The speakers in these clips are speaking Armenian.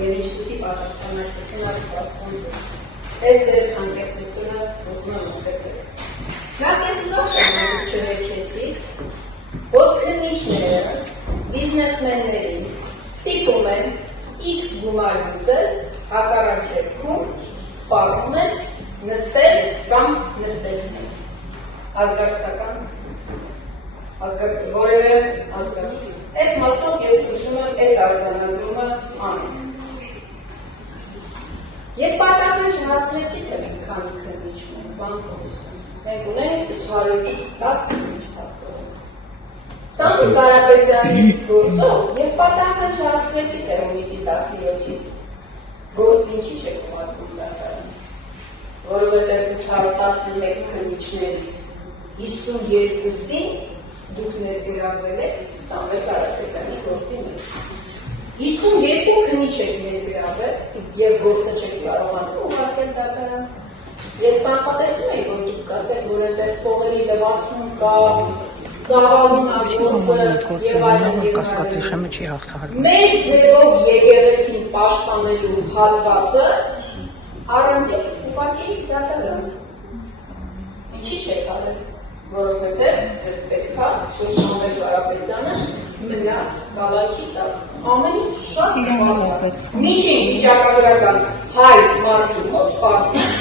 եւ ինչպեսի պատասխանատվություն ասպասվում ձեզ։ Այս ձեր անկեղծությունը ուզում եմ մոտեցել։ Նախ ես ուրախ եմ, որ չհեքեցի, որ քննիչները բիզնեսմեններին ստիպում են X գումար գտել, հակառակ դեպքում սպառնում են նստել կամ նստեցնել։ Ազգակցական, որևէ ազգակցություն։ Այս մասով ես ուզում եմ այս արձանագրումը անել։ Ես պատահական չհասցրեցի, թե մենք քանի քննիչ ունենք, բան խոսում։ Մենք ունենք 110 քննիչ փաստորեն։ Սամվել Կարապետյանի գործով եւ պատահական չհասցրեցի, թե հունիսի 17-ից գործ ինչի չեք ուղարկում դատարան, որովհետեւ 811 քննիչներից 52-ին դուք ներգրավվել եք Սամվել Կարապետյանի գործի մեջ։ 52 քննիչ եք ներգրավել եւ գործը չեք կարողանում ուղարկել դատարան։ Ես կանխատեսում եի, որ դուք կասեք, որ այդտեղ փողերի լվացում կա, ծավալում աջորդը եւ այլն եւ կասկածի շեմը չի հաղթահարվում։ Մեր ձևով եկեղեցին պաշտպանելու հատվածը առանց ուղարկի դատարան։ Ինչի՞ չեք արել, որովհետեւ ձեզ պետք է որ Սամվել Կարապետյանը մնա սկալաքի տակ։ Ամեն ինչ շատ բարձր է։ Միջին վիճակագրական հայ մարդու մոտ բարձր։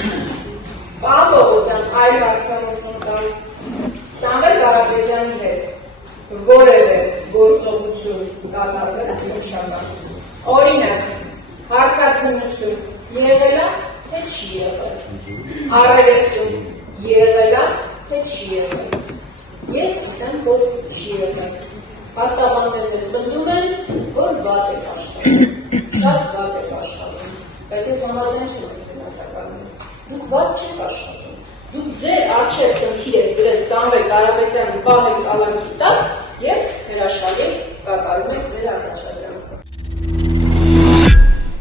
Պարոն Պողոսյան, այլ հարցանոցում կան Սամվել Կարապետյանի հետ որևէ գործողություն կատարվել նշանակություն։ Օրինակ, հարցաքննություն եղել է, թե չի եղել։ Առերեսում եղել է, թե չի եղել։ Ես գիտեմ, որ չի եղել։ Հաստաբաններն պնդում են, որ վատ եք աշխատում, շատ վատ եք աշխատում, բայց ես համաձայն չեմ գնահատականում։ Դուք վատ չեք աշխատում, դուք ձեր առջև խնդիր եք դրել Սամվել Կարապետյանի պահել կալանքի տակ և հրաշալի